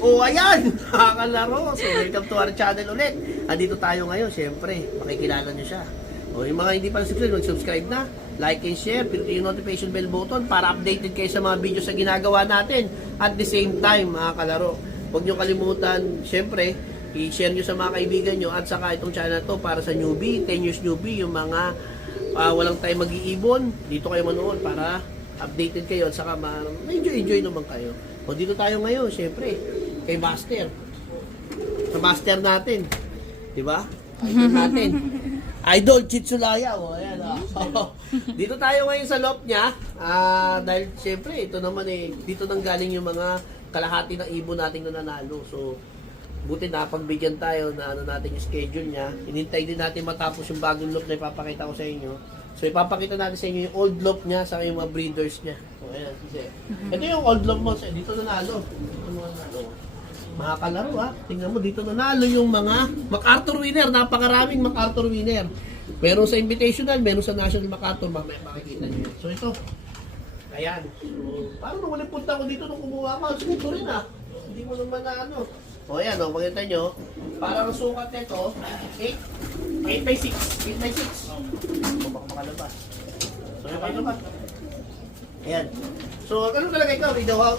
Oh, ayan! Nakakalaro. So, welcome to our channel ulit. Andito tayo ngayon, syempre. Makikilala nyo siya. O, yung mga hindi pa subscribe, mag-subscribe na. Like and share. Pinutin yung notification bell button para updated kayo sa mga videos na ginagawa natin. At the same time, mga kalaro, huwag nyo kalimutan, syempre, i-share nyo sa mga kaibigan nyo at saka itong channel to para sa newbie, 10 years newbie, yung mga walang tayo mag-iibon. Dito kayo manood para updated kayo at saka medyo enjoy naman kayo. O, dito tayo ngayon, syempre, kay Master. Sa Master natin. Diba? Idol natin. Idol Chitsulaya. O, ayan. Dito tayo ngayon sa loft niya. Dahil, syempre, ito naman dito nang galing yung mga kalahati ng ibon nating nanalo. So, buti napagbigyan tayo na natin yung schedule niya. Hinintay din natin matapos yung bagong loft na ipapakita ko sa inyo. So, ipapakita natin sa inyo yung old loft niya sa yung mga breeders niya. So, ayan. Ito yung old loft mo. Dito nanalo. Ito mga nanalo. Mga kalaro ha. Tingnan mo, dito nanalo yung mga MacArthur winner. Napakaraming MacArthur winner. Meron sa Invitational, meron sa National MacArthur. Mamaya makikita niyo. So, ito. Ayan. So, parang nung walang punta ko dito nung kumuha ka. Ito rin ha. Hindi mo naman na ano. O ayan o, makita nyo, parang ang sukat nito, 8x6. 8x6. O, baka makalabas. So, yung kalabas. Ayan. So, ano talaga ito?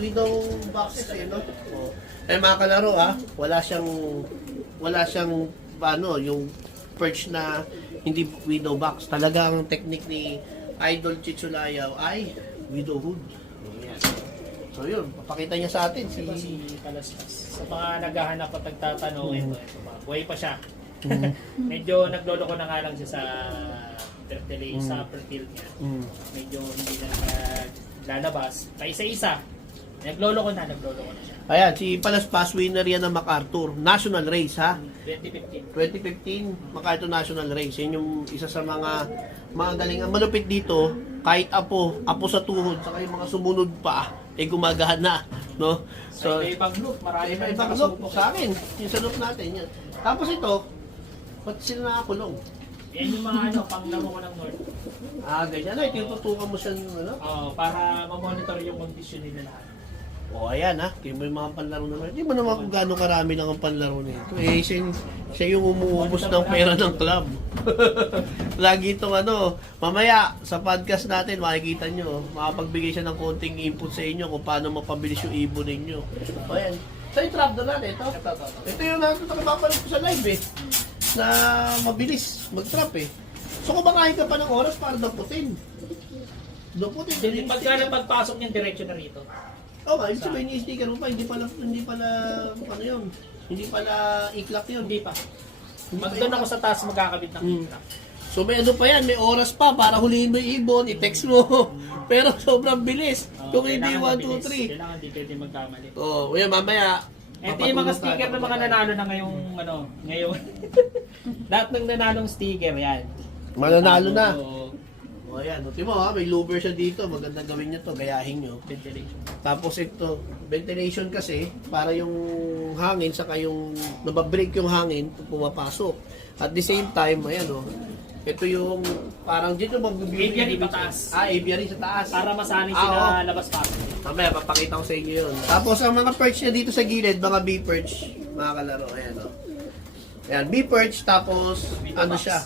Window boxes no? O, eh mga kalaro wala siyang, yung perch na hindi window box. Talaga ang technique ni Idol Chitsulaya ay window hood. Ayan. So yun, papakita niya sa atin si Palaspas. Sa mga naghahanap at nagtatanong, ito, buhay pa siya. Medyo nagloloko na nga lang siya sa fertility, sa fertile niya. Medyo hindi na lalabas. Paisa-isa, nagloloko na siya. Ayan, si Palaspas winner yan ng MacArthur. National race 2015. 2015, MacArthur National Race. Yan yung isa sa mga galing. Ang malupit dito, kahit apo sa tuhod, saka yung mga sumunod pa, gumagahan na, no? So, ibang loop, marami na ibang loop sa amin, yung sa loop natin, yan. Tapos ito, ba't sila nakakulong? Yan yung mga panglaro ko ng North. Ganyan na, tinututukan mo siya, para ma-monitor yung condition nila lahat. Ayan kaya mo yung mga panlaro naman. Hindi mo naman kung gaano karami lang ang panlaro nito. Siya yung umuubos ng pera ng club. Lagi itong mamaya sa podcast natin, makikita nyo, makapagbigay siya ng konting input sa inyo kung paano mapabilis yung ibon ninyo. Ayan. So, yung trap doon natin, ito. Ito yung nakapapalik ko sa live na mabilis mag-trap So, kung bakahin ka pa ng oras para daputin. Pagka pagpasok niyan, diretso na rito. Ibig sabihin yung sticker mo pa, hindi pala, hindi pala i-clock yun. Hindi pa. Doon ako sa taas magkakabit ng e-clock. So may pa yan, may oras pa para huliin mo yung ibon, i-text mo. Pero sobrang bilis. Kung hindi 1, 2, 3. Kailangan hindi pwede magkamali. Mamaya. Ito yung mga sticker ng mga nanalo na ngayon. Lahat ng nanalong sticker, yan. Mananalo na. Ayan, tingnan mo may louver siya dito. Magandang gawin nyo to, gayahin nyo. Ventilation. Tapos ito, ventilation kasi, para yung hangin, saka yung nababreak yung hangin, pumapasok. At the same time, ayan ito yung parang dito magbibigay. Aviary pataas. Aviary sa taas. Para masanay sila labas-pasok. Mamaya, papakita ko sa inyo yun. Tapos ang mga perch niya dito sa gilid, mga B-perch, mga kalaro, ayan Ayan, B-perch, tapos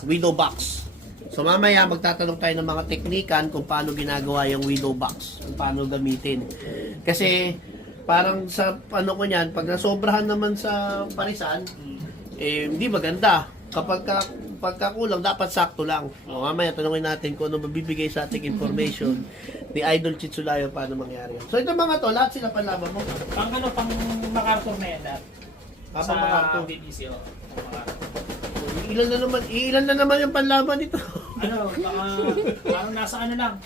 window box. So mamaya magtatanong tayo ng mga teknikan kung paano ginagawa yung window box, kung paano gamitin. Kasi parang sa ko niyan, pag nasobrahan naman sa parisan, hindi maganda. Pagka kulang, dapat sakto lang. Mamaya tanungin natin kung ano mabibigay sa ating information ni Idol Chitsulaya paano mangyari. So ito mga to, lahat sila panlaban mo. Pang MacArthur na yan lahat. Sa MacArthur. BBC Ilan na naman yung panlaban nito? Parang nasa lang.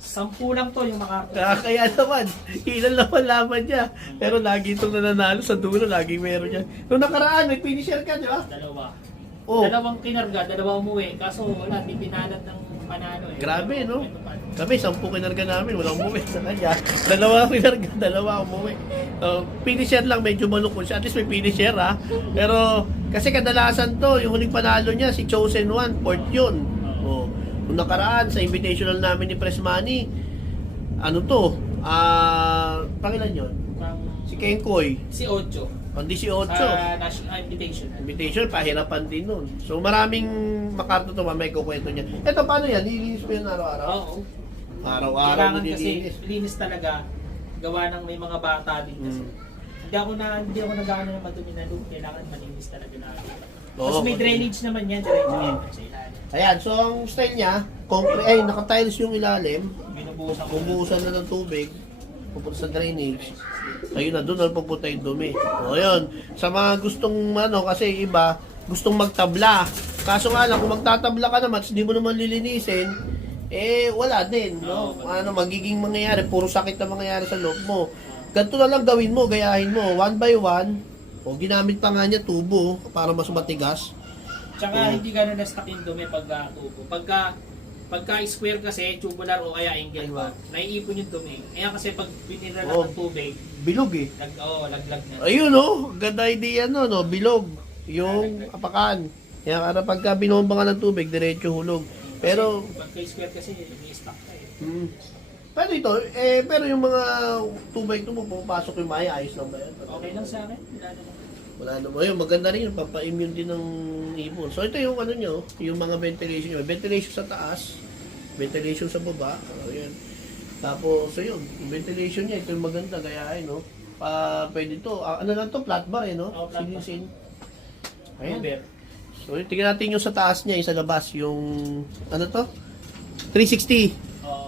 10 lang to yung MacArthur. Kaya naman, ilan lang panlaban niya. Pero lagi itong nananalo sa dulo, laging meron niya. Nung nakaraan, may finisher ka, di ba? Dalawa. Oh. Dalawang kinarga, dalawa umuwi. Kaso wala, di pinalad ng panalo Grabe, no? Kami, 10 kinarga namin, walang umuwi sa kanya. Dalawa kinarga, dalawa umuwi. Finisher lang, medyo malungkot siya. At least may finisher, Pero, kasi kadalasan to, yung huling panalo niya, si Chosen One, fourth yun. Nung nakaraan, sa invitational namin ni Press Money, Pakilan yun? Pang, Si Kenkoy. si Ocho. Hindi si Ocho. Sa National Invitation. Invitation, pahirapan din nun. So maraming makarto to, may kukwento niya. Eto, paano yan? Nilinis mo yan araw-araw? Oo. Araw-araw Kailangan mo kasi nilinis. linis talaga. Gawa ng may mga bata din kasi. Hindi ako nag-ano ng madumi na loop. Kailangan malinis talaga na. Oo, Kasi may okay. drainage naman yan. Diretso yan sa ilalim. Ayan, so ang style niya, naka-tiles yung ilalim, Binubuhusan ko. bumuhusan na ng tubig, pupunta sa drainage. Ayun na, doon na pupunta yung dumi. O yun, sa mga gustong kasi iba, gustong magtabla. Kaso nga lang, kung magtatabla ka naman, hindi mo naman lilinisin, wala din, no? Magiging mangyayari, puro sakit na mangyayari sa loob mo. Ganito na lang gawin mo, gayahin mo, one by one, o ginamit pa nga niya tubo para mas matigas. Tsaka hindi gano'n na-stuck yung dumi pagka tubo. Pagka square kasi, tubular o kaya angle pa, naiipon yung dumi. Kaya kasi pag pinira lang ng tubig, Bilog eh. laglag na. Ayun ganda idea no, bilog. Yung apakan. Kaya pagka binomba ka ng tubig, diretso hulog. Pero, Pagka square kasi, may stuck ka eh. pero ito, pero yung mga 2x2 mo, pumapasok yung maya, ayos lang ba yan? Okay lang sa akin. Wala naman. Wala naman yun, maganda rin yun, papa-immune din ng ibon. So ito yung nyo, yung mga ventilation nyo. Ventilation sa taas, ventilation sa baba, ayan. Tapos, so yun, yung ventilation niya, ito yung maganda, kaya no. Pwede to, ano lang to, flat bar no? Oo, flat bar. Sin. Ayan. Ayan. So tingnan natin yung sa taas niya, yung sa labas, yung, ano to? 360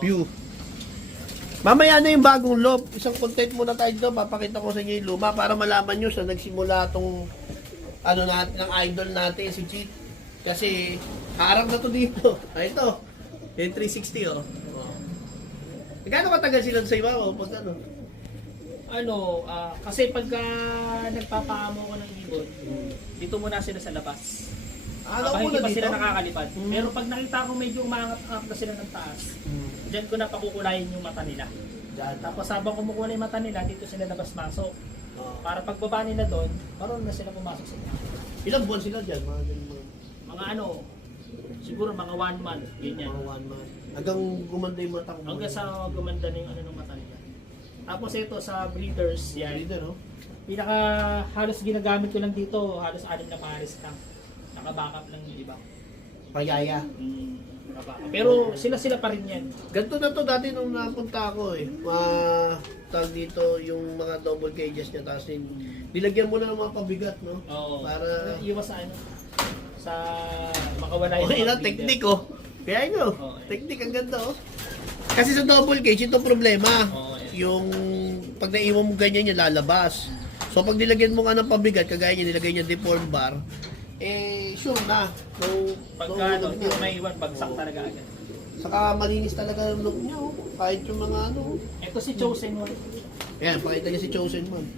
view. Mamaya na yung bagong loop. Isang content muna tayo dito. Papakita ko sa inyo yung luma para malaman nyo sa nagsimula tong natin, ng idol natin, si Cheat. Kasi harap na to dito. Ito. Yung 360 oh. Gano'ng katagal sila sa iba? Kasi pagka nagpapaamo ko ng ibon, dito muna sila sa labas. Hindi pa sila nakakalipad. Pero pag nakita ko medyo umangat-angat na sila ng taas, dyan ko na pakukulayin yung mata nila. Tapos habang kumukulay yung mata nila, dito sila labas-masok. Para pagbaba nila doon, maroon na sila pumasok sa inyo. Ilang buwan sila dyan? Mga siguro mga 1 month, ganyan. Mga 1 month. Hanggang gumanda yung mata ko. Hanggang sa gumanda na yung ng mata nila. Tapos ito sa breeders, yan. Breeder, no? Pinaka halos ginagamit ko lang dito, halos 6 na pares lang. Naka-backup lang yung iba. Payaya. Naka-backup. Pero sila pa rin yan. Ganito na to dati nung napunta ako tawag dito yung mga double cages niya tapos nilagyan mo na ng mga pabigat no? Oo. Para iwas sa makawala yung ilang breeder. technique kaya nyo, technique ang ganda kasi sa double cage ito problema yung pag naiwan mo ganyan yung lalabas so pag nilagyan mo nga ng pabigat kagaya niya nilagay niya deform bar sure na pagka hindi mo maiwan bagsak talaga agad. Saka malinis talaga yung look niya kahit yung mga Ito si Chosen One. Ayan, pakita niya si Chosen One.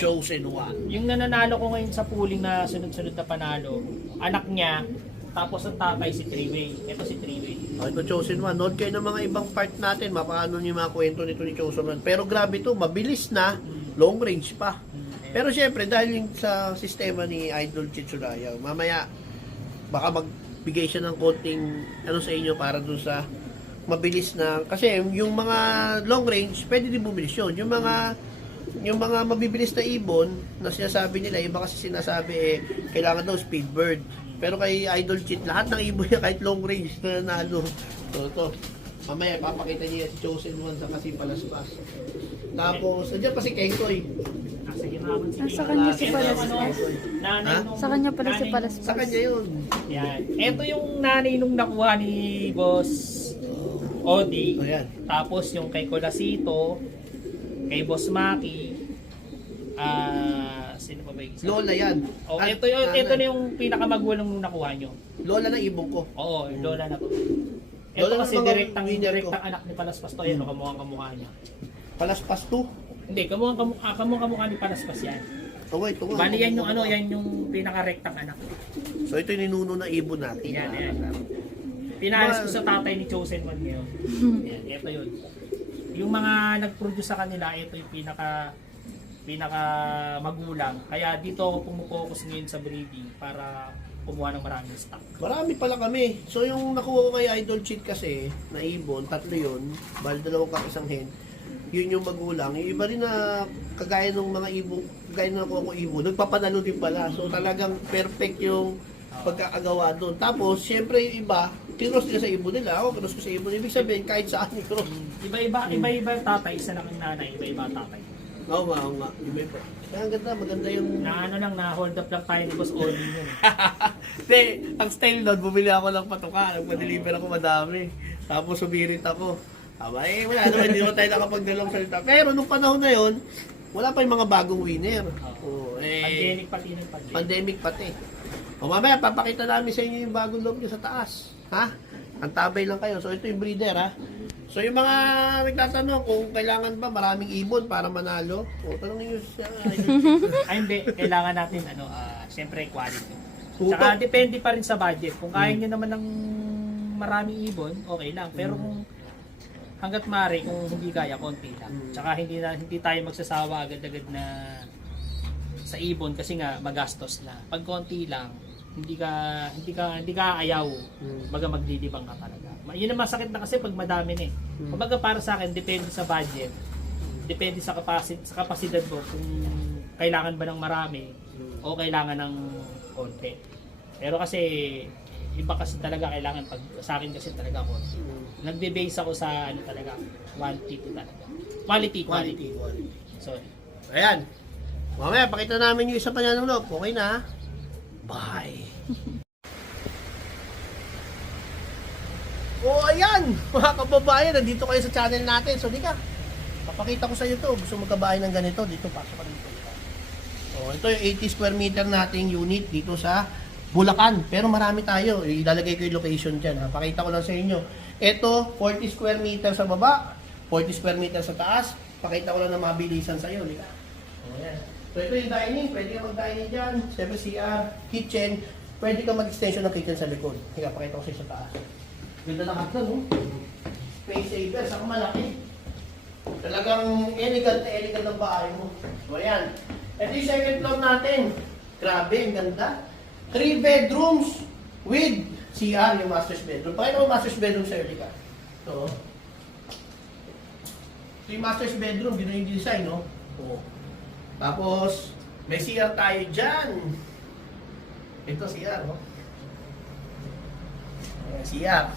Chosen One. Yung nananalo ko ngayon sa pooling na sunod-sunod na panalo, anak niya, tapos ang tatay si Triway. Ito si Triway. Ito Chosen One. Nood kayo ng mga ibang part natin, mapaano niyo mga kwento nito ni Chosen One. Pero grabe to, mabilis na, long range pa. Pero syempre, dahil yung sa sistema ni Idol Chitsuraya, mamaya, baka magbigay siya ng konting sa inyo para dun sa mabilis na, kasi yung mga long range, pwede din bumilis yun. Yung mga mabibilis na ibon, na sinasabi nila, iba kasi sinasabi, kailangan daw speed bird. Pero kay Idol Cheat, lahat ng ibon niya, kahit long range, na nanalo. So, ito. Mamaya, papakita niya si Chosen One sa kasi palaspas. Tapos, nandiyan pa si Kenkoy. Sa kanya si Palaspas. Sa kanya pala si Palaspas. Sa kanya yun. Yan. Ito yung nanay nung nakuha ni Boss Odi. Ayan. Tapos yung kay Colasito, kay Boss Maki, sino pa ba yung isa? Lola yan. Ito na yung pinakamagulang nung nakuha nyo. Lola ng ibon ko. Oo, yung Lola na to. Ito Lola kasi ng mga direktang winner ko. anak ni Palaspas to. Ayan, kamukhang niya. Palaspas 2. Hindi, kamukha ni Palaspas yan. Ito nga. Bali yan yung yan yung pinaka-rectang anak. So ito yung ninuno na ibon natin. Yan. Pinaalis ko sa tatay ni Chosen One ngayon. Yan, ito yun. Yung mga nag-produce sa kanila, ito yung pinaka magulang. Kaya dito ako pumupokus ngayon sa breeding para kumuha ng maraming stock. Marami pala kami. So yung nakuha ko kay Idol Cheat kasi, na ibon, 3 yun, bali 2 kang isang hen. Yun yung magulang. Yung iba rin na kagaya ng mga ibon, kagaya na nakuha ko ibon, nagpapanalo din pala. So talagang perfect yung pagkakagawa doon. Tapos, syempre yung iba, tinos nila sa ibon nila. Ako, tinos ko sa ibon. Ibig sabihin, kahit saan yung Iba-iba yung tatay, isa lang yung nanay, iba-iba ang tatay. Oo nga. Iba. Kaya ang ganda, maganda yung... Na-hold up lang tayo ni Boss Oli yun. Hindi, ang style doon, bumili ako ng patuka. Nagpa-deliver ako madami. Tapos sumirit ako. Aba wala naman, hindi naman tayo nakapagdalawang salita. Pero nung panahon na yon, wala pa yung mga bagong winner. Pandemic pati ng Pandemic pati. O mamaya, papakita namin sa inyo yung bagong loob nyo sa taas. Ha? Antabay lang kayo. So ito yung breeder ha. So yung mga nagtatanong kung kailangan ba maraming ibon para manalo, o tanongin nyo siya. Ay hindi, kailangan natin syempre quality. Tutok. Saka depende pa rin sa budget. Kung kaya nyo naman ng maraming ibon, okay lang. Pero kung hanggat maaari, kung hindi kaya, konti lang. Tsaka hindi tayo magsasawa agad-agad na sa ibon kasi nga magastos na. Pag konti lang, hindi ka ayaw. Baga maglilibang ka talaga. Yun ang masakit na kasi pag madami na eh. Kumbaga para sa akin, depende sa budget. Depende sa kapasidad mo kung kailangan ba ng marami o kailangan ng konti. Pero kasi iba kasi talaga kailangan pag sa akin kasi talaga konti. Nagbe-base ako sa talaga quality talaga. Quality. Sorry. Ayan. Mamaya, pakita namin yung isa pa niya ng loob. Okay na? Bye. Ayan! Mga kababayan, nandito kayo sa channel natin. So, di ka. Papakita ko sa iyo to. Gusto magkabahay ng ganito. Dito, pasok ka dito. Ito yung 80 square meter nating unit dito sa Bulacan. Pero marami tayo. Ilalagay ko yung location dyan. Pakita ko lang sa inyo. Ito, 40 square meter sa baba. 40 square meter sa taas. Pakita ko lang na mabilisan sa iyo. Di ka. Ayan. So ito yung dining, pwede ka mag-dining dyan, siyempre CR, kitchen, pwede ka mag-extension ng kitchen sa likod. Higa, pakita ko sa isa taas. Ganda na katlan, no? Space saver, saka malaki. Talagang elegant ang bahay mo. So ayan. Ito yung second floor natin. Grabe, ang ganda. 3 bedrooms with CR, yung master's bedroom. Pakita mo master's bedroom sa Erika. Ito. Ito yung master's bedroom, gano'n yung design, no? Oo. Tapos, may CR tayo dyan. Ito CR, no? CR.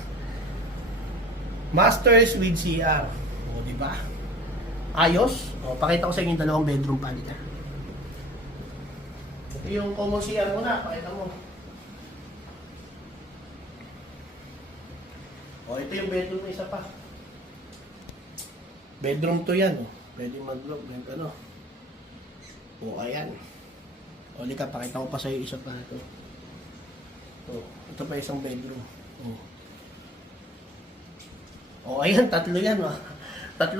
Masters with CR. O, di ba? Ayos. O, pakita ko sa inyo yung 2 bedroom pa nila. Ito yung common CR muna. Pakita mo. O, ito yung bedroom na isa pa. Bedroom to yan. O. Pwede mag-vlog. Ganito, no? O, ayan. O, lika, pakita ko pa sa'yo isa pa ito. O, ito pa isang bedroom. O, ayan, 3 yan. O. 3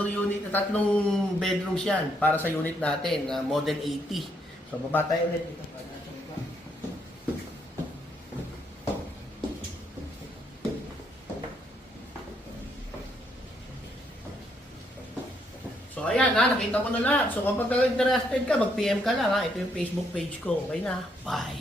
bedrooms yan para sa unit natin na model 80. So, baba tayo ulit. Ito pa. So ayan ha, nakita ko na lahat. So kapag interested ka, mag-PM ka lang ha. Ito yung Facebook page ko. Okay na. Bye!